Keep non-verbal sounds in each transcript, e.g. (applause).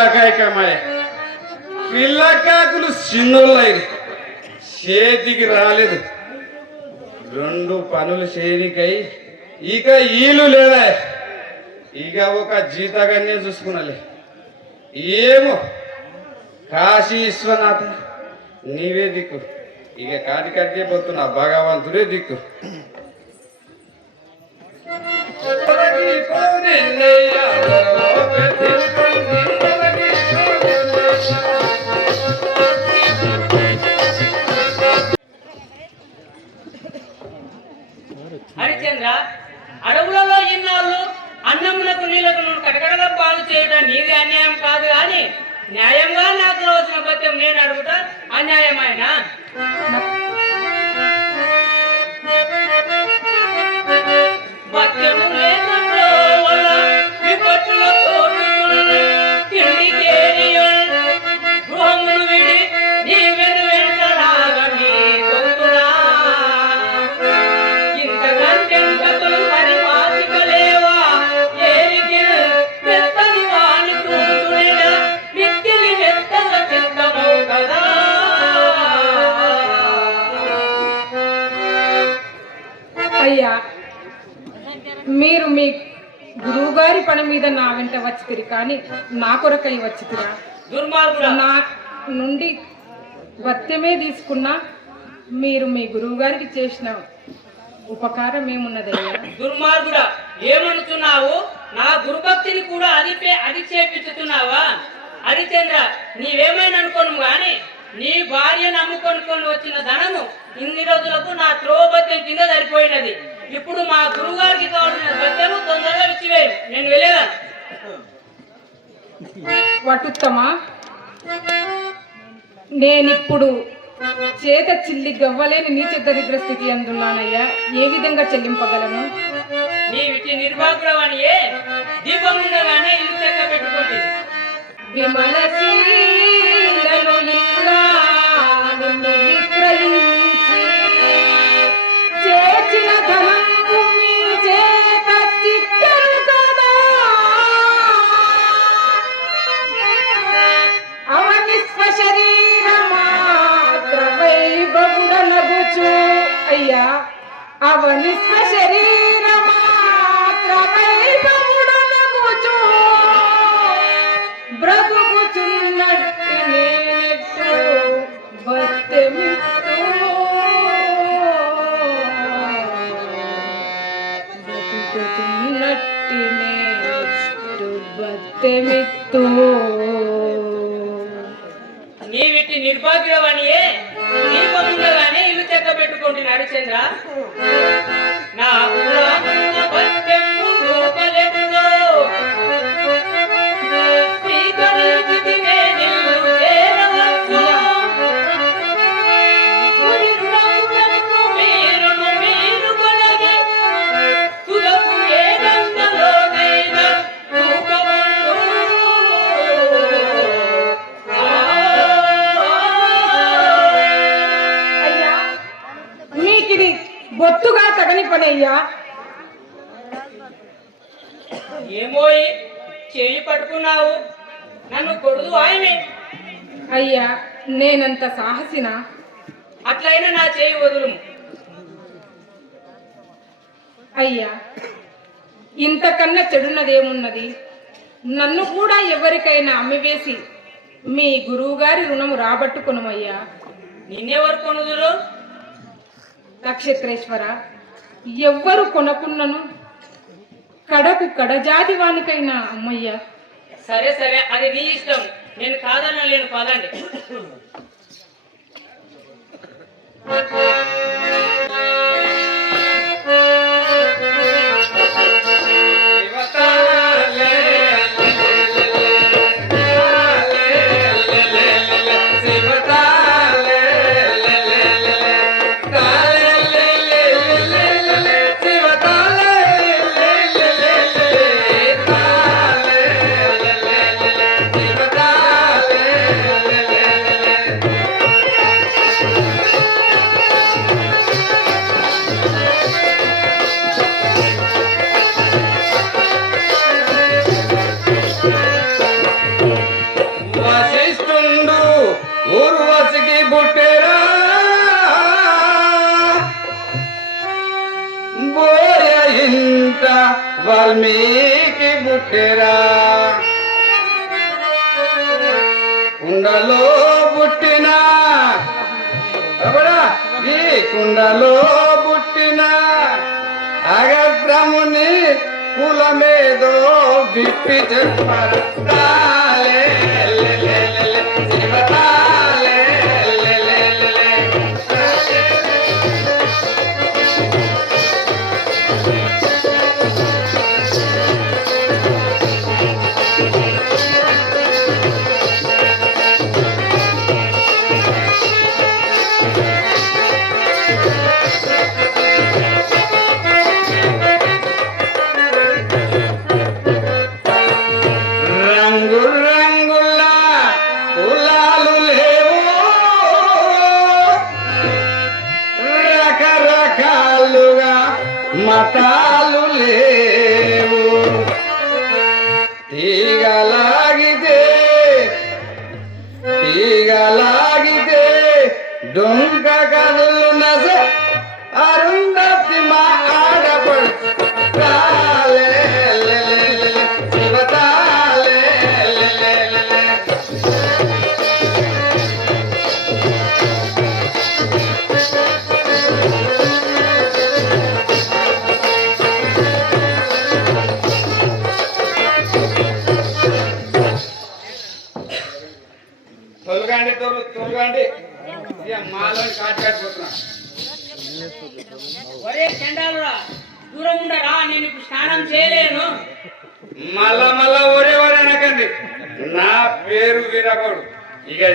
పిల్లకాయకమ్మాయి పిల్లకాకులు చిన్నోళ్ళైరు చేతికి రాలేదు. రెండు పనులు చేయనికై ఇక ఈలు లేదా. ఇక ఒక జీతగానే చూసుకున్నాలే ఏమో. కాశీ విశ్వనాథ నీవే దిక్కు. ఇక కాటికాడికే పోతున్నా భగవంతుడే దిక్కు. హరిచంద్ర అడవులలో ఇన్నాళ్ళు అన్నములకు నీళ్ళకు నువ్వు పాలు చేయడం నీది అన్యాయం కాదు కానీ న్యాయంగా నాకు వచ్చిన పత్యం నేను అడుగుతా అన్యాయమైన? విపత్తులతో అయ్యా. మీరు మీ గురువుగారి పని మీద నా వెంట వచ్చితిరి కానీ నా కొరకై వచ్చితిరా. నా నుండి భత్యమే తీసుకున్నా మీరు మీ గురువుగారికి చేసిన ఉపకారం ఏమున్నదయ్యా? దుర్మార్గుడా ఏమనుతున్నావు? నా గురుభక్తిని కూడా అదిపే అధిక్షేపించుతున్నావా? హరిచంద్ర నీవేమైనా అనుకోను గాని నీ భార్య నమ్ముకొని వచ్చిన ధనము ఇన్ని రోజులకు నా త్రోబత్యం కింద సరిపోయినది. ఇప్పుడు మా గురువుగారికి కావాల్సిన బత్యము తొందరగా ఇచ్చివేయు నేను వెళ్ళేదాను వటుత్తమా? నేనిప్పుడు చేత చిల్లి గవ్వలేని నీచ దరిద్ర స్థితి అందున్నానయ్యా. ఏ విధంగా చెల్లింపగలను? నీ విటి నిర్వాహకుడవని దీపం ఉండగానే ఇల్లు చెక్క పెట్టుకోండి. Vimala Maia, a Vanessa Gerina. Né? నా నేనంత సాహసినా అట్లయినా నా చేయి వదులు అయ్యా ఇంతకన్నా చెడున్నదేమున్నది? నన్ను కూడా ఎవరికైనా అమ్మివేసి మీ గురువుగారి రుణము రాబట్టుకునమయ్యా. నిన్నెవరు కొనుదురు? నక్షత్రేశ్వర ఎవ్వరు కొనకున్నను? కడకు కడజాతి వానికైనా అమ్మయ్యా. సరే సరే అది నీ ఇష్టం. నేను కాదనలేను పదండి. Thank you. కుండలో పుట్టినా. ఈ కుండలో పుట్టిన. అగత్రముని కులమేదో విప్పి చెప్పరా.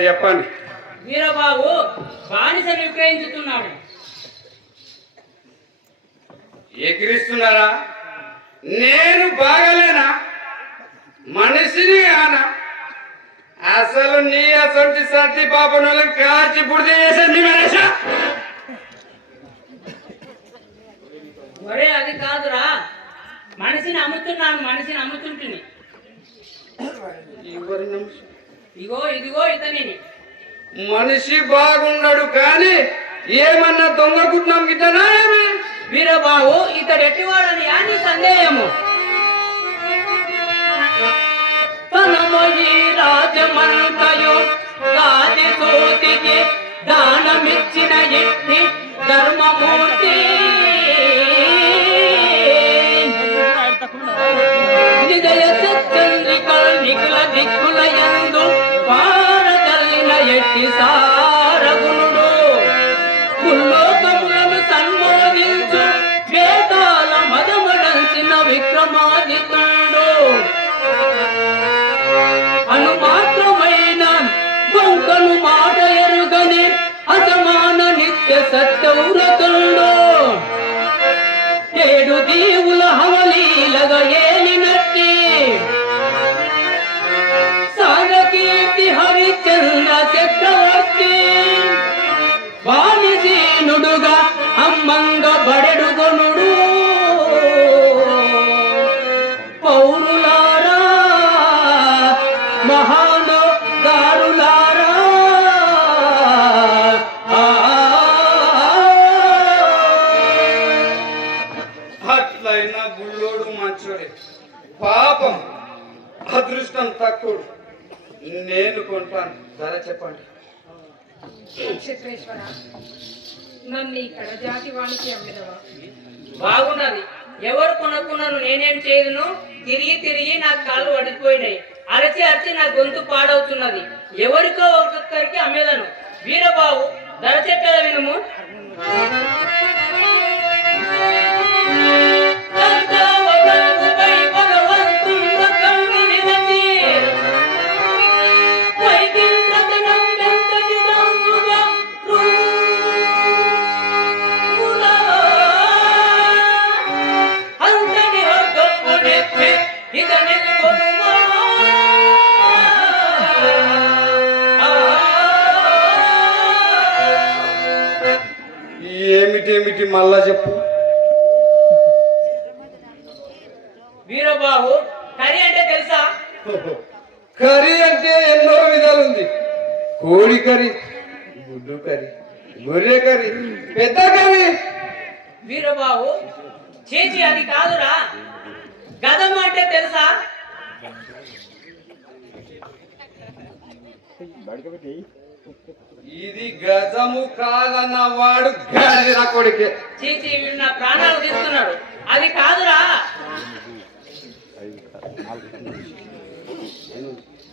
చెప్పండి. వీరబాబు బానిస విక్రయించుతున్నాడు. ఎగిరిస్తున్నారా? నేను బాగలేనా? మనిషిని కానా? అసలు నీ అసంటి సత్తి పాపను కాచి పుడితే చేసింది మనిషి? ఒరే అది కాదురా. మనిషిని అమ్ముతున్నాను మనిషిని అమ్ముతుంటుంది ఇగో ఇదిగో ఇతనిని. మనిషి బాగున్నాడు కానీ ఏమన్నా దొంగ కుట్నం గిట్టనా ఏమి వీరబాబు ఇతడు ఎట్టివాడని అని సందేహము. తనమయి రాజమంతయు సూతికి దానమిచ్చిన నక్షత్రేశ్వర నన్ను ఇక్కడ జాతి వానికి అమ్మిదవా. బాగున్నది. ఎవరు కొనుక్కున్నాను నేనేం చేయదును తిరిగి తిరిగి నా కాళ్ళు వడిపోయినాయి అరచి అరచి నా గొంతు పాడవుతున్నది. ఎవరికో ఒక్కొక్కరికి అమ్మేదను. వీరబాబు ధర చెప్పేదా వినుము? ఏమిటేమిటి మళ్ళా చెప్పు? వీరబాబు కరి అంటే తెలుసా? కర్రీ అంటే ఎన్నో విధాలు ఉంది. కోడి కర్రీ గుడ్డు కర్రీ గొర్రె కర్రీ పెద్ద కర్రీ. వీరబాబు చేచి అది కాదురా. గదం అంటే తెలుసా? ఇది గజము కాదన్న వాడు గాడిద కొడికే. చీచి వీడు నా ప్రాణాలు తీస్తున్నాడు. అది కాదురా.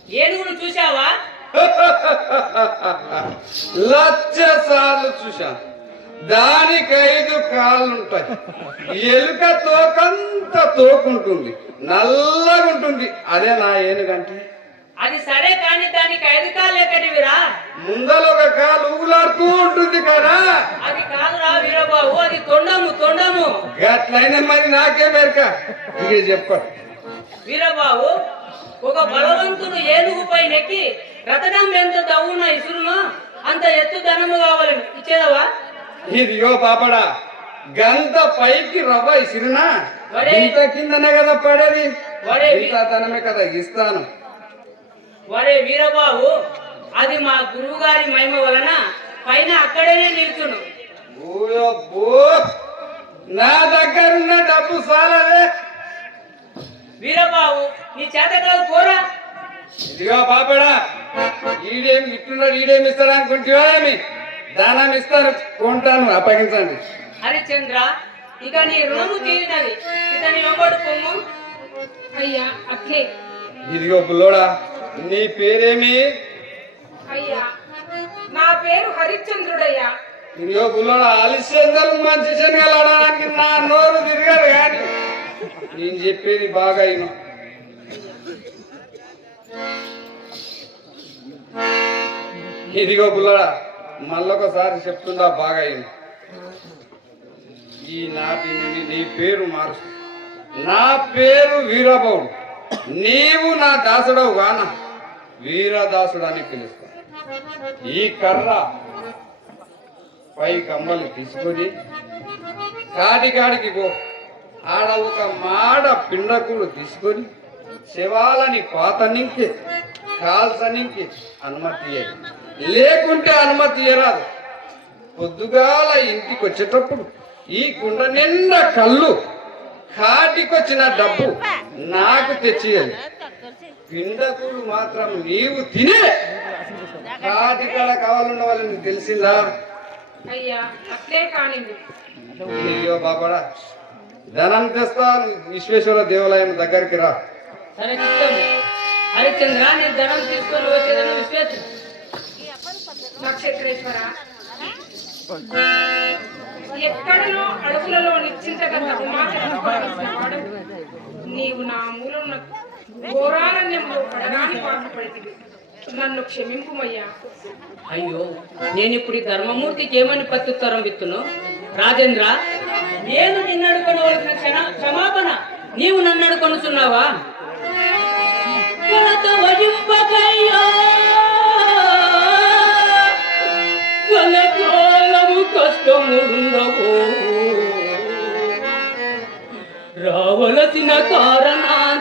ఏనుగును చూసావా (laughs) లక్ష సార్లు చూశాను. దానికి ఐదు కాళ్ళు ఉంటాయి ఎలుక తోకంత తోకుంటుంది. నల్లగా ఉంటుంది అదే నా ఏనుగంటే. అది సరే కానీ దానికి ఐదు కాళ్ళు ఎక్కడివిరా ముందల ఒక కాలు ఊగులాడుతూ ఉంటుంది కదా. అది కాదురా వీరబాబు అది తొండము తొండము. గట్లయిన మరి నాకే మేరక. ఇక చెప్పండి వీరబాబు ఒక బలవంతుడు ఏనుగుపై నెక్కి రతనం ఎంత దవ్వున ఇసురును అంత ఎత్తు ధనము కావాలని ఇచ్చేదవా? ఇదిగో పాపడా గంత పైకి రవ్వ ఇసిరినా. ఇంత కిందనే కదా పడేది. తనమే కదా ఇస్తాను. వరే వీరబాబు అది మా గురువు గారి మహిమ వలన పైన అక్కడనే నిల్చును. ఓయబ్బో నా దగ్గర ఉన్న డబ్బు సాలదే వీరబాబు నీ చేత కాదు పోరా. ఇదిగో పాపడా ఈడేమి ఇట్టున్నాడు ఈడేమి ఇస్తాడు అనుకుంటున్నాడేమి దానం ఇస్తాను కొంటాను అప్పగించండి. హరిచంద్ర ఇక నీ రుణము తీరినది. ఇతని వెంబడి పొమ్ము అయ్యా అట్లే ఇదిగో బుల్లోడా నీ పేరేమి? అయ్యా నా పేరు హరిశ్చంద్రుడయ్యా. ఇదిగో బుల్లోడా అలిసేందలు మంచి శనగలు ఆడడానికి నా నోరు తిరగదు కానీ నేను చెప్పేది బాగా అయినా ఇదిగో బుల్లడా మళ్ళొకసారి చెప్తుందా బాగా అయినా ఈనాటి నుండి నీ పేరు మార్చు నా పేరు వీరబాబు నీవు నా దాసుడవు గాన వీరదాసుడు అని పిలుస్తా. ఈ కర్ర పై కమ్మలు తీసుకొని కాడికాడికి కాడికి పో. ఆడ ఒక మాడ పిండకుడు తీసుకొని శివాలని పాతనింకి కాల్చనింకి అనుమతి లేకుంటే అనుమతి ఇయ్యరాదు. పొద్దుగాల ఇంటికి వచ్చేటప్పుడు ఈ కుండ నిండా కళ్ళు కాటికొచ్చిన డబ్బు నాకు తెచ్చియాలి పిండకుడు మాత్రం నీవు తినే. కాటికాడ కావాలన్న వాళ్ళని తెలిసిందా? అయ్యా అట్లే కానివ్వు అయ్యో బాబడా. ధనం తెస్తాను విశ్వేశ్వర దేవాలయం దగ్గరికి రా. సరే చిత్తము హరిచంద్ర నీ ధనం తీసుకొని నక్షత్రేశ్వర. ఎక్కడనో అడుగులలో నిశ్చించగల నీవు నా మూలం ఘోరారణ్యంలో పడగాని పాటుపడింది నన్ను క్షమింపుమయ్యా. అయ్యో నేను ఇప్పుడు ధర్మమూర్తికి ఏమని పత్తుత్తరం విత్తును? రాజేంద్ర నేను నిన్ను అడుకొనవలసిన క్షమాపణ నీవు నన్ను అడుకొనుచున్నావా వజింపకయ్యో ఇష్టముండవో రావలసిన కారణాలు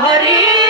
हरी